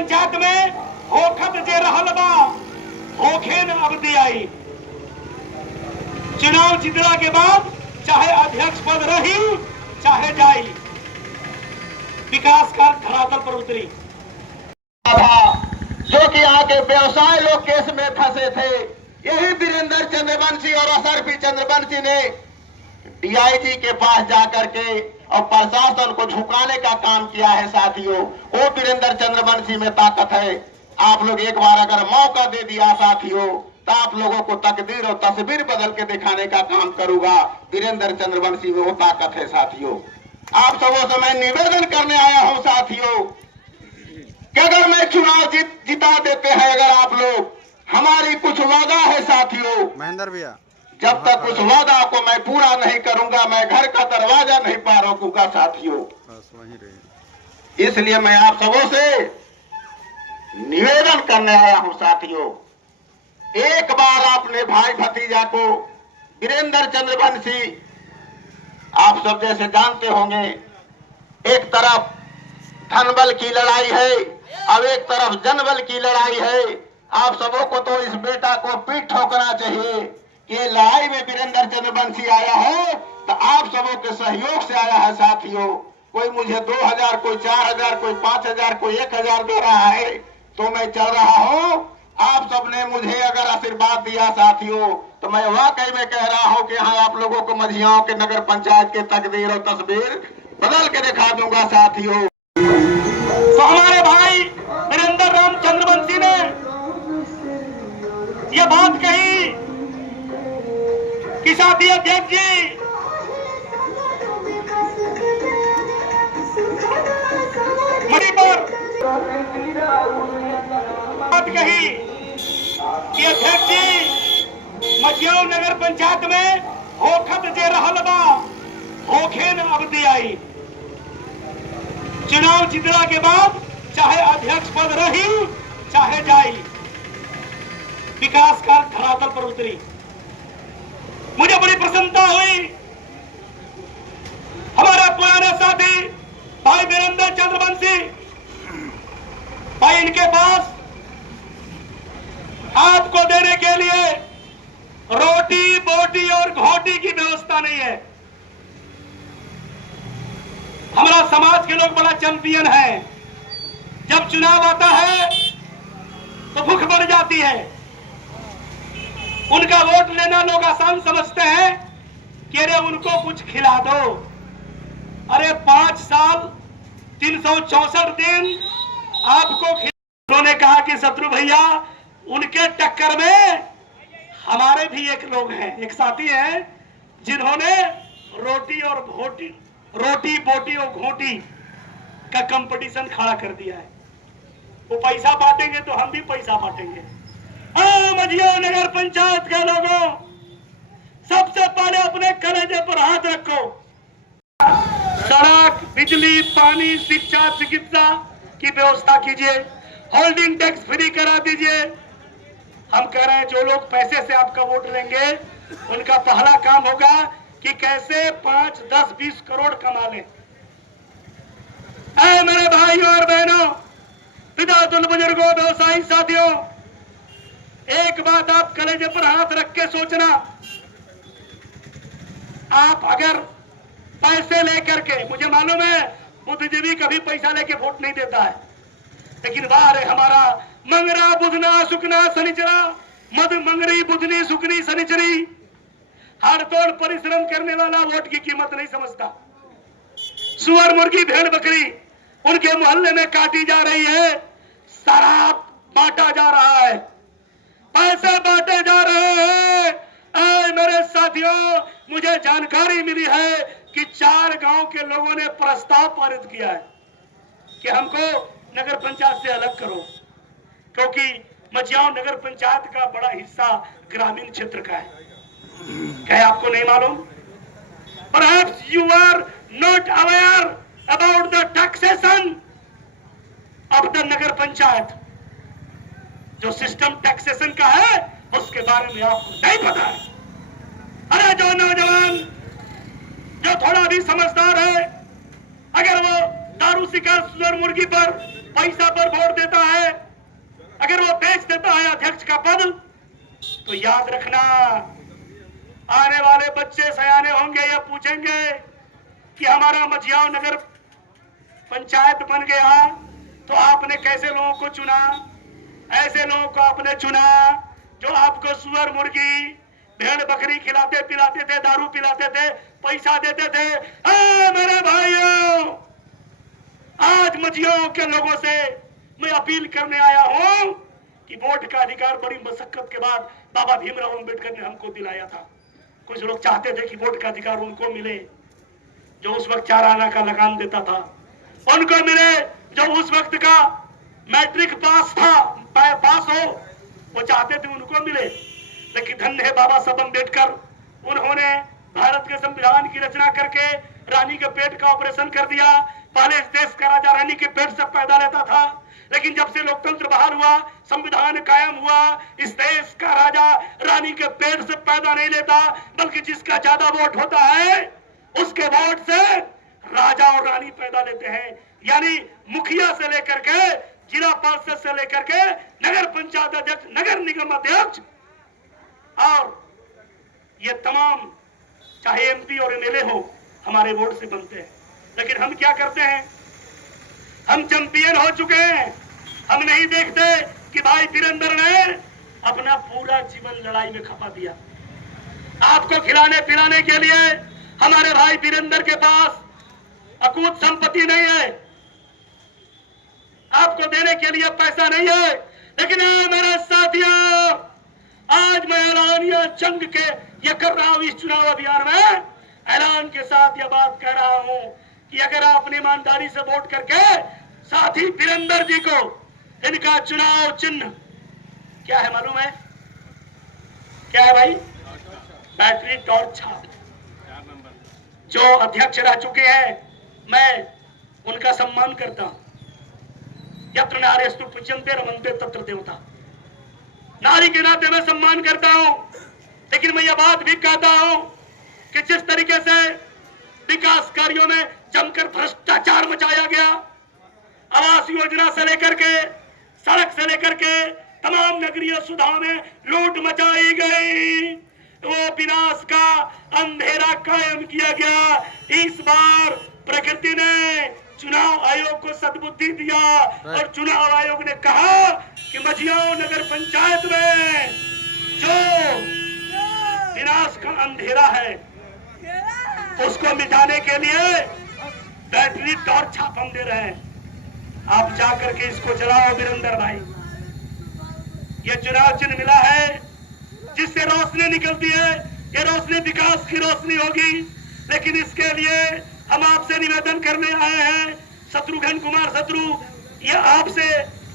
पंचायत में होखत जे रहल बा होखे न अब दियाई। चुनाव जीतला के बाद चाहे अध्यक्ष पद रही चाहे जाई, विकास कार्य धरातल पर उतरी। जो कि यहाँ के व्यवसाय लोग केस में फंसे थे, यही वीरेंद्र चंद्रवंशी और असरफी चंद्रवंशी ने डीआईजी के पास जाकर के और प्रशासन को झुकाने का काम किया है। साथियों, वो वीरेंद्र चंद्रवंशी में ताकत है। आप लोग एक बार अगर मौका दे दिया साथियों, तो आप लोगों को तकदीर और तस्वीर बदल के दिखाने का काम करूंगा। वीरेंद्र चंद्रवंशी में वो ताकत है। साथियों, आप सबों से मैं निवेदन करने आया हूं साथियों कि अगर मैं चुनाव जिता देते हैं अगर आप लोग, हमारी कुछ वादा है साथियों। महेंद्र भैया, जब तक उस वादा को मैं पूरा नहीं करूंगा, मैं घर का दरवाजा नहीं पार रोकूंगा साथियों। बस वहीं रहे। इसलिए मैं आप सबों से निवेदन करने आया हूं साथियों, एक बार अपने भाई भतीजा को वीरेंद्र चंद्रवंशी, आप सब जैसे जानते होंगे, एक तरफ धनबल की लड़ाई है, अब एक तरफ जनबल की लड़ाई है। आप सबों को तो इस बेटा को पीठ ठोकना चाहिए कि ये लड़ाई में वीरेंद्र चंद्रवंशी आया है तो आप सबों के सहयोग से आया है साथियों। कोई मुझे 2000, कोई 4000, कोई 5000, कोई 1000 दे रहा है तो मैं चल रहा हूं। आप सबने मुझे अगर आशीर्वाद दिया साथियों, तो मैं वाकई में कह रहा हूं कि हाँ, आप लोगों को मझियाओं के नगर पंचायत के तकदीर और तस्वीर बदल के दिखा दूंगा साथियों। तो हमारे भाई वीरेंद्र राम चंद्रवंशी ने यह बात कही कि साथी अध्यक्ष जी, मरी पर बात कही कि अध्यक्ष जी, मझियाओं नगर पंचायत में होखत जे रहल बा होखे न अब दियाई। चुनाव जीतला के बाद चाहे अध्यक्ष पद रही चाहे जाई, विकास कार्य धरातल पर उतरी। मुझे बड़ी प्रसन्नता हुई, हमारे पुराने साथी भाई वीरेंद्र चंद्रवंशी भाई, इनके पास आपको देने के लिए रोटी बोटी और घोटी की व्यवस्था नहीं है। हमारा समाज के लोग बड़ा चैंपियन है, जब चुनाव आता है तो भूख बढ़ जाती है। उनका वोट लेना लोग आसान समझते हैं कि अरे उनको कुछ खिला दो। अरे 5 साल 364 दिन आपको उन्होंने कहा कि शत्रु भैया, उनके टक्कर में हमारे भी एक लोग हैं, एक साथी हैं, जिन्होंने रोटी बोटी और घोटी का कंपटीशन खड़ा कर दिया है। वो पैसा बांटेंगे तो हम भी पैसा बांटेंगे। मझियाओं नगर पंचायत के लोगों, सबसे पहले अपने कलेजे पर हाथ रखो। सड़क, बिजली, पानी, शिक्षा, चिकित्सा की व्यवस्था कीजिए, होल्डिंग टैक्स फ्री करा दीजिए। हम कह रहे हैं जो लोग पैसे से आपका वोट लेंगे, उनका पहला काम होगा कि कैसे 5, 10, 20 करोड़ कमा लें। ऐ मेरे भाइयों और बहनों, पितातुल बुजुर्गों, व्यवसायी साथियों, एक बात आप कलेजे पर हाथ रख के सोचना, आप अगर पैसे लेकर के, मुझे मालूम है बुद्धिजीवी कभी पैसा लेके वोट नहीं देता है, लेकिन वाह रे हमारा मंगरा बुधना सुकना शनिचरा, मद मंगरी बुधनी सुकनी शनिचरी, हर तोड़ परिश्रम करने वाला वोट की कीमत नहीं समझता। सुअर, मुर्गी, भेड़, बकरी उनके मोहल्ले में काटी जा रही है, शराब बांटा जा रहा है, पैसे बांटे जा रहे हैं। मेरे साथियों, मुझे जानकारी मिली है कि 4 गांव के लोगों ने प्रस्ताव पारित किया है कि हमको नगर पंचायत से अलग करो, क्योंकि मझियाओं नगर पंचायत का बड़ा हिस्सा ग्रामीण क्षेत्र का है। क्या आपको नहीं मालूम? Perhaps you are not aware about the taxation of the नगर पंचायत। जो सिस्टम टैक्सेशन का है उसके बारे में आपको नहीं पता है। अरे जो नौजवान जो थोड़ा भी समझदार है, अगर वो दारू शिकार सुअर मुर्गी पर पैसा पर वोट देता है, अगर वो बेच देता है अध्यक्ष का पद, तो याद रखना आने वाले बच्चे सयाने होंगे या पूछेंगे कि हमारा मझियाव नगर पंचायत बन गया तो आपने कैसे लोगों को चुना। ऐसे लोगों को आपने चुना जो आपको सुअर मुर्गी भेड़ बकरी खिलाते पिलाते थे, दारू पिलाते थे, पैसा देते थे। मेरे भाइयों, आज मझियों के लोगों से मैं अपील करने आया हूं कि वोट का अधिकार बड़ी मशक्कत के बाद बाबा भीमराव अंबेडकर ने हमको दिलाया था। कुछ लोग चाहते थे कि वोट का अधिकार उनको मिले जो उस वक्त 4 आना का लगाम देता था, उनको मिले जो उस वक्त का मैट्रिक पास हो, वो चाहते थे उनको मिले। लेकिन धन्य है बाबा साहब अंबेडकर, उन्होंने भारत के संविधान की रचना करके रानी के पेट का ऑपरेशन कर दिया। पहले इस देश का राजा रानी के पेट से पैदा लेता था, लेकिन जब से लोकतंत्र बहाल हुआ, संविधान कायम हुआ, इस देश का राजा रानी के पेट से पैदा नहीं लेता, बल्कि जिसका ज्यादा वोट होता है उसके वोट से राजा और रानी पैदा लेते हैं। यानी मुखिया से लेकर के जिला पार्षद से लेकर के नगर पंचायत अध्यक्ष, नगर निगम अध्यक्ष और ये तमाम चाहे एमपी और एमएलए हो हमारे वोट से बनते हैं। लेकिन हम क्या करते हैं, हम चैंपियन हो चुके हैं। हम नहीं देखते कि भाई वीरेंद्र ने अपना पूरा जीवन लड़ाई में खपा दिया। आपको खिलाने पिलाने के लिए हमारे भाई वीरेंद्र के पास अकूत संपत्ति नहीं है, आपको देने के लिए पैसा नहीं है। लेकिन मेरे साथियों, आज मैं ऐलानिया जंग के ये कर रहा हूं, इस चुनाव अभियान में ऐलान के साथ यह बात कह रहा हूं कि अगर आपने ईमानदारी से वोट करके साथी वीरेंद्र जी को, इनका चुनाव चिन्ह क्या है मालूम है? क्या है भाई? बैटरी टॉर्च छाप। जो अध्यक्ष रह चुके हैं, मैं उनका सम्मान करता हूं। यत्र नार्यस्तु पूज्यन्ते रमन्ते तत्र देवता, नारी के नाते मैं सम्मान करता हूं। लेकिन मैं यह बात भी कहता हूं कि जिस तरीके से विकास कार्यों में जमकर भ्रष्टाचार मचाया गया, आवास योजना से लेकर के सड़क से लेकर के तमाम नगरीय सुधार में लूट मचाई गई, वो विनाश का अंधेरा कायम किया गया। इस बार प्रकृति ने चुनाव आयोग को सद्बुद्धि दिया और चुनाव आयोग ने कहा कि मझियाव नगर पंचायत में जो विनाश का अंधेरा है उसको मिटाने के लिए बैटरी टॉर्च छाप हम दे रहे हैं। आप जाकर के इसको जलाओ वीरेंद्र भाई। ये चुनाव चिन्ह मिला है जिससे रोशनी निकलती है, ये रोशनी विकास की रोशनी होगी। लेकिन इसके लिए हम आपसे निवेदन करने आए हैं, शत्रुघ्न कुमार शत्रु ये आपसे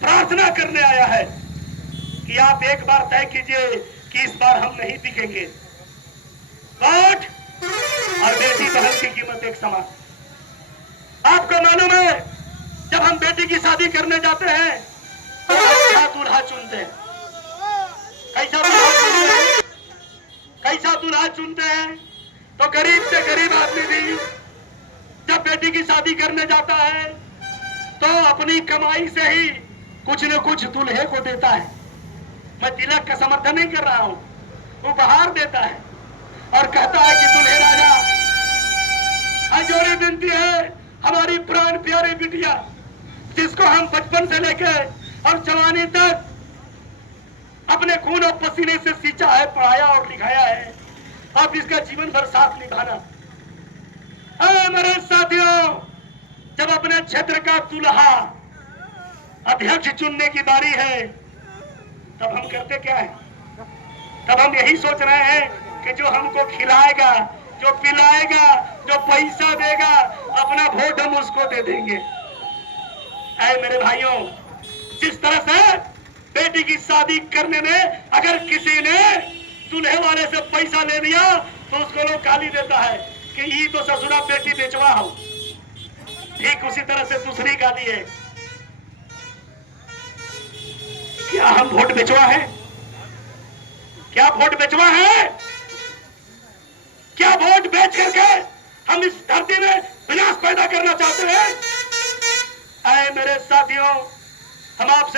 प्रार्थना करने आया है कि आप एक बार तय कीजिए कि इस बार हम नहीं टिकेंगे। वोट और बेटी बहन की कीमत एक समान। आपको मालूम है, जब हम बेटी की शादी करने जाते हैं तो अच्छा दूल्हा चुनते हैं। कैसा दूल्हा चुनते हैं? कैसा दूल्हा चुनते हैं? तो गरीब से गरीब आदमी भी जब बेटी की शादी करने जाता है तो अपनी कमाई से ही कुछ न कुछ दूल्हे को देता है। मैं तिलक का समर्थन नहीं कर रहा हूं, उपहार देता है और कहता है कि दूल्हे राजा, जोरी विनती है हमारी प्राण प्यारी बिटिया जिसको हम बचपन से लेकर और जवानी तक अपने खून और पसीने से सींचा है, पढ़ाया और लिखाया है, अब इसका जीवन भर साथ निभाना। मेरे साथियों, जब अपने क्षेत्र का दूल्हा अध्यक्ष चुनने की बारी है तब हम करते क्या है? तब हम यही सोच रहे हैं कि जो हमको खिलाएगा, जो पिलाएगा, जो पैसा देगा, अपना वोट हम उसको दे देंगे। ऐ मेरे भाइयों, जिस तरह से बेटी की शादी करने में अगर किसी ने दूल्हे वाले से पैसा ले लिया तो उसको लोग गाली देता है कि ये तो ससुरा बेटी बेचवा हो। ठीक उसी तरह से दूसरी गाली है, क्या हम वोट बेचवा है? क्या वोट बेचवा है? क्या वोट बेच करके हम इस धरती में विनाश पैदा करना चाहते हैं? ऐ मेरे साथियों,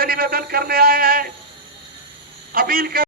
निवेदन करने आए हैं, अपील कर